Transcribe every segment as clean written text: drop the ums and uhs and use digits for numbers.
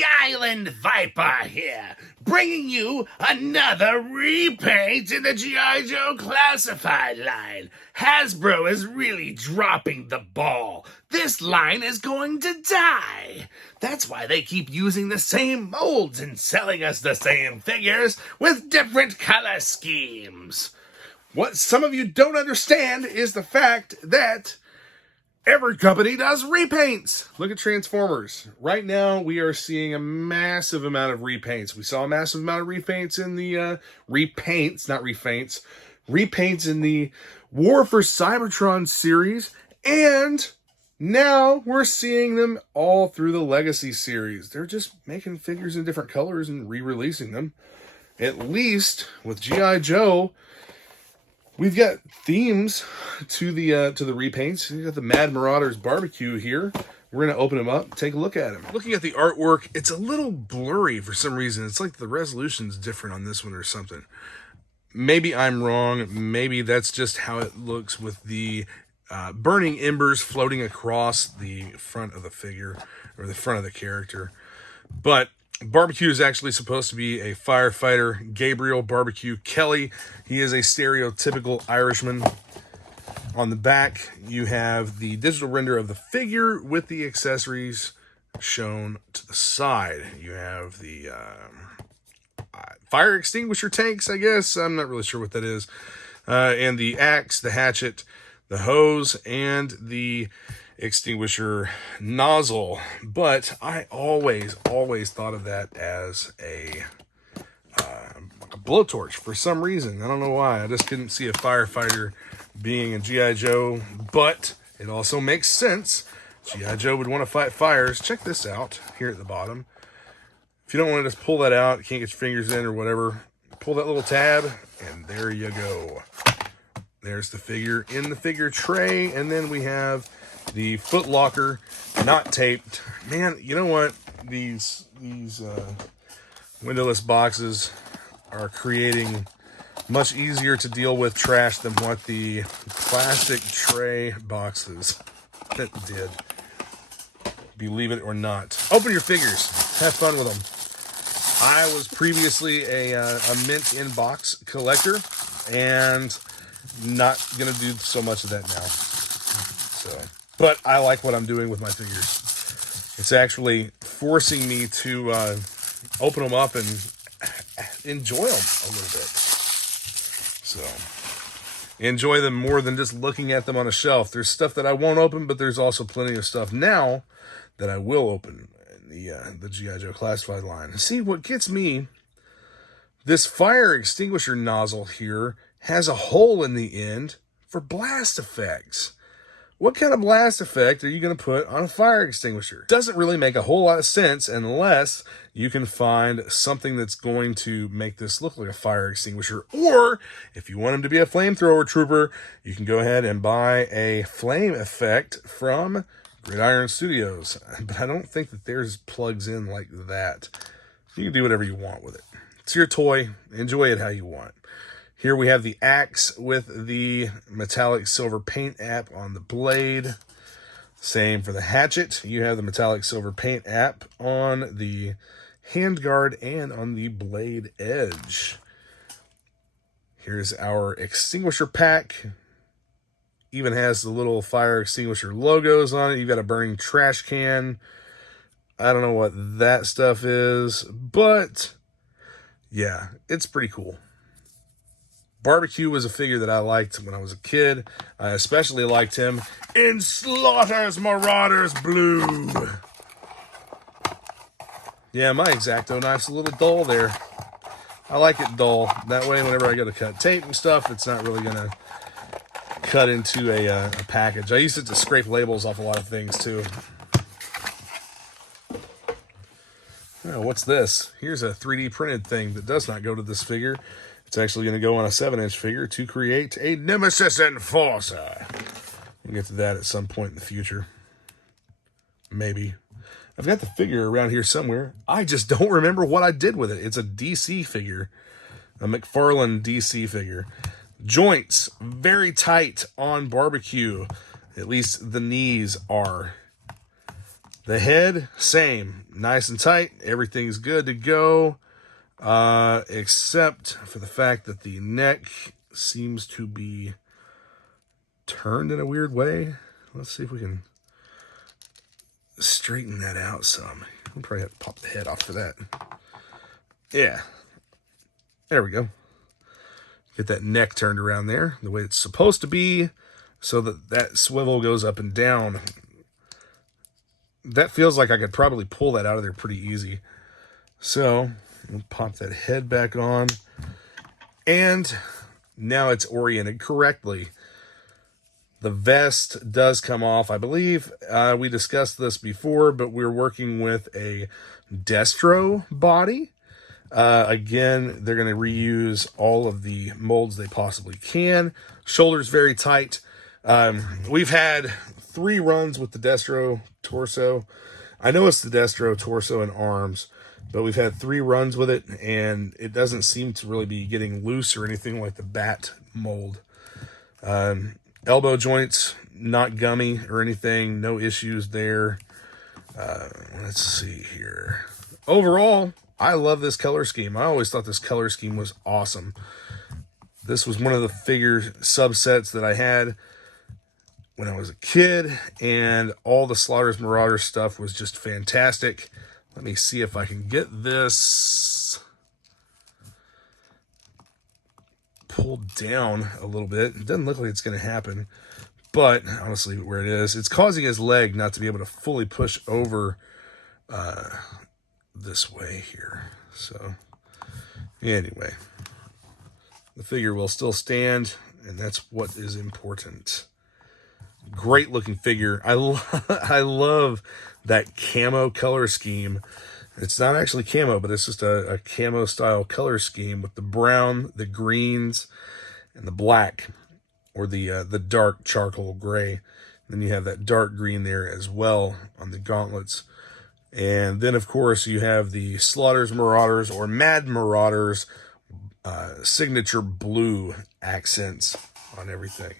the Island Viper here, bringing you another repaint in the G.I. Joe Classified line. Hasbro is really dropping the ball. This line is going to die. That's why they keep using the same molds and selling us the same figures with different color schemes. What some of you don't understand is the fact that every company does repaints. Look at Transformers. Right now, we are seeing a massive amount of repaints. We saw a massive amount of repaints in the repaints in the War for Cybertron series, and now we're seeing them all through the Legacy series. They're just making figures in different colors and re-releasing them. At least with G.I. Joe, we've got themes to the repaints. We've got the Mad Marauders barbecue here. We're going to open them up, take a look at them. Looking at the artwork, it's a little blurry for some reason. It's like the resolution's different on this one or something. Maybe I'm wrong. Maybe that's just how it looks with the burning embers floating across the front of the figure or the front of the character. But Barbecue is actually supposed to be a firefighter, Gabriel Barbecue Kelly. He is a stereotypical Irishman. On the back, you have the digital render of the figure with the accessories shown to the side. You have the fire extinguisher tanks, I guess. I'm not really sure what that is. And the axe, the hatchet, the hose, and the extinguisher nozzle. But I always thought of that as a blowtorch for some reason. I don't know why. I just couldn't see a firefighter being a G.I. Joe, but it also makes sense. G.I. Joe would want to fight fires. Check this out here at the bottom. If you don't want to just pull that out, you can't get your fingers in or whatever, pull that little tab, and there you go. There's the figure in the figure tray, and then we have the foot locker, not taped. Man, you know what? These windowless boxes are creating much easier to deal with trash than what the plastic tray boxes that did. Believe it or not. Open your figures. Have fun with them. I was previously a mint in box collector, and not gonna do so much of that now. So, but I like what I'm doing with my figures. It's actually forcing me to open them up and enjoy them a little bit. So, enjoy them more than just looking at them on a shelf. There's stuff that I won't open, but there's also plenty of stuff now that I will open in the G.I. Joe Classified line. See, what gets me, this fire extinguisher nozzle here has a hole in the end for blast effects. What kind of blast effect are you going to put on a fire extinguisher? Doesn't really make a whole lot of sense unless you can find something that's going to make this look like a fire extinguisher. Or if you want him to be a flamethrower trooper, you can go ahead and buy a flame effect from Gridiron Studios. But I don't think that theirs plugs in like that. You can do whatever you want with it. It's your toy. Enjoy it how you want. Here we have the axe with the metallic silver paint app on the blade. Same for the hatchet. You have the metallic silver paint app on the handguard and on the blade edge. Here's our extinguisher pack. Even has the little fire extinguisher logos on it. You've got a burning trash can. I don't know what that stuff is, but yeah, it's pretty cool. Barbecue was a figure that I liked when I was a kid. I especially liked him in Slaughter's Marauders Blue. Yeah, my X-Acto knife's a little dull there. I like it dull. That way, whenever I go to cut tape and stuff, it's not really going to cut into a package. I used it to scrape labels off a lot of things, too. Oh, what's this? Here's a 3D printed thing that does not go to this figure. It's actually going to go on a 7-inch figure to create a Nemesis Enforcer. We'll get to that at some point in the future. Maybe. I've got the figure around here somewhere. I just don't remember what I did with it. It's a DC figure. A McFarlane DC figure. Joints, very tight on Barbecue. At least the knees are. The head, same. Nice and tight. Everything's good to go. Except for the fact that the neck seems to be turned in a weird way. Let's see if we can straighten that out some. We'll probably have to pop the head off for that. Yeah. There we go. Get that neck turned around there the way it's supposed to be so that that swivel goes up and down. That feels like I could probably pull that out of there pretty easy. So we'll pop that head back on. And now it's oriented correctly. The vest does come off. I believe we discussed this before, but we're working with a Destro body. Again, they're going to reuse all of the molds they possibly can. Shoulders very tight. We've had 3 runs with the Destro torso. I know it's the Destro torso and arms, but we've had 3 runs with it, and it doesn't seem to really be getting loose or anything like the Bat mold. Elbow joints, not gummy or anything. No issues there. Let's see here. Overall, I love this color scheme. I always thought this color scheme was awesome. This was one of the figure subsets that I had when I was a kid, and all the Marauders stuff was just fantastic. Let me see if I can get this pulled down a little bit. It doesn't look like it's going to happen, but honestly, where it is, it's causing his leg not to be able to fully push over this way here. So anyway, the figure will still stand, and that's what is important. Great looking figure. I love that camo color scheme. It's not actually camo, but it's just a camo style color scheme with the brown, the greens, and the black, or the dark charcoal gray. Then you have that dark green there as well on the gauntlets. And then, of course, you have the Slaughter's Marauders or Mad Marauders signature blue accents on everything.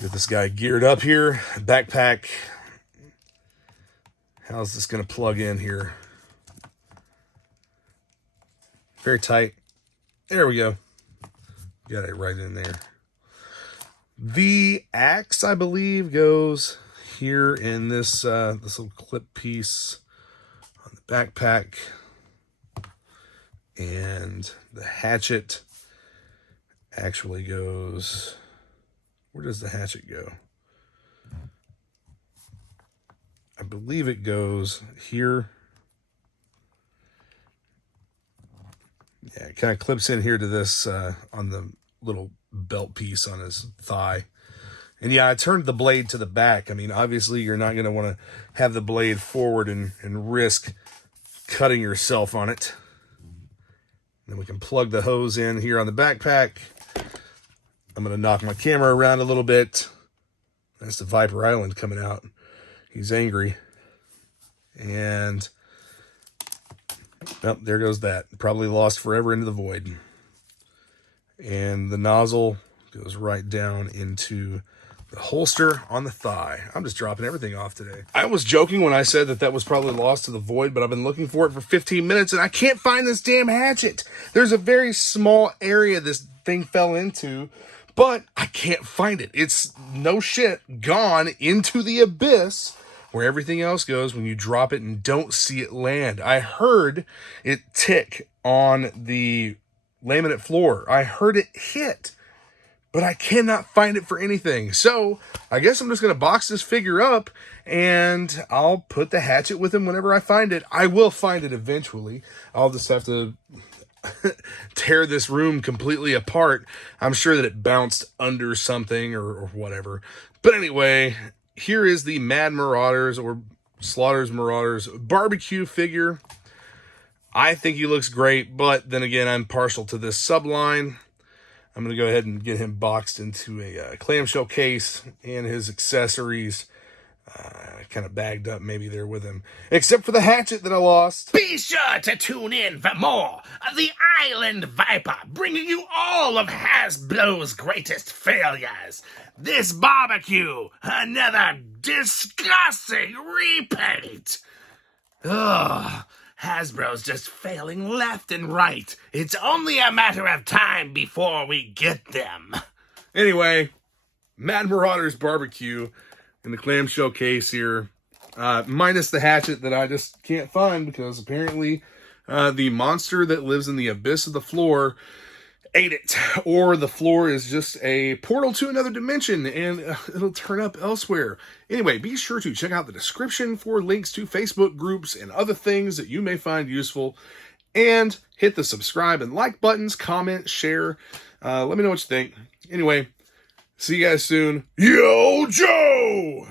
Get this guy geared up here. Backpack. How's this going to plug in here? Very tight. There we go. Got it right in there. The axe, I believe, goes here in this this little clip piece on the backpack. And the hatchet actually goes... Where does the hatchet go? I believe it goes here. Yeah, it kind of clips in here to this on the little belt piece on his thigh. And yeah, I turned the blade to the back. I mean, obviously you're not going to want to have the blade forward and risk cutting yourself on it. Then we can plug the hose in here on the backpack. I'm going to knock my camera around a little bit. That's the Viper Island coming out. He's angry. And, oh, there goes that. Probably lost forever into the void. And the nozzle goes right down into the holster on the thigh. I'm just dropping everything off today. I was joking when I said that that was probably lost to the void, but I've been looking for it for 15 minutes, and I can't find this damn hatchet. There's a very small area this thing fell into, but I can't find it. It's no shit gone into the abyss where everything else goes when you drop it and don't see it land. I heard it tick on the laminate floor. I heard it hit, but I cannot find it for anything. So I guess I'm just going to box this figure up, and I'll put the hatchet with him whenever I find it. I will find it eventually. I'll just have to tear this room completely apart. I'm sure that it bounced under something or whatever. But anyway, here is the Mad Marauders or Slaughter's Marauders barbecue figure. I think he looks great, but then again, I'm partial to this subline. I'm going to go ahead and get him boxed into a clamshell case and his accessories. kind of bagged up maybe there with him. Except for the hatchet that I lost. Be sure to tune in for more of the Island Viper, bringing you all of Hasbro's greatest failures. This barbecue, another disgusting repaint. Ugh, Hasbro's just failing left and right. It's only a matter of time before we get them. Anyway, Mad Marauders barbecue in the clamshell case here. Minus the hatchet that I just can't find because apparently the monster that lives in the abyss of the floor ate it. Or the floor is just a portal to another dimension and it'll turn up elsewhere. Anyway, be sure to check out the description for links to Facebook groups and other things that you may find useful. And hit the subscribe and like buttons, comment, share. Let me know what you think. Anyway, see you guys soon. Yo, Joe!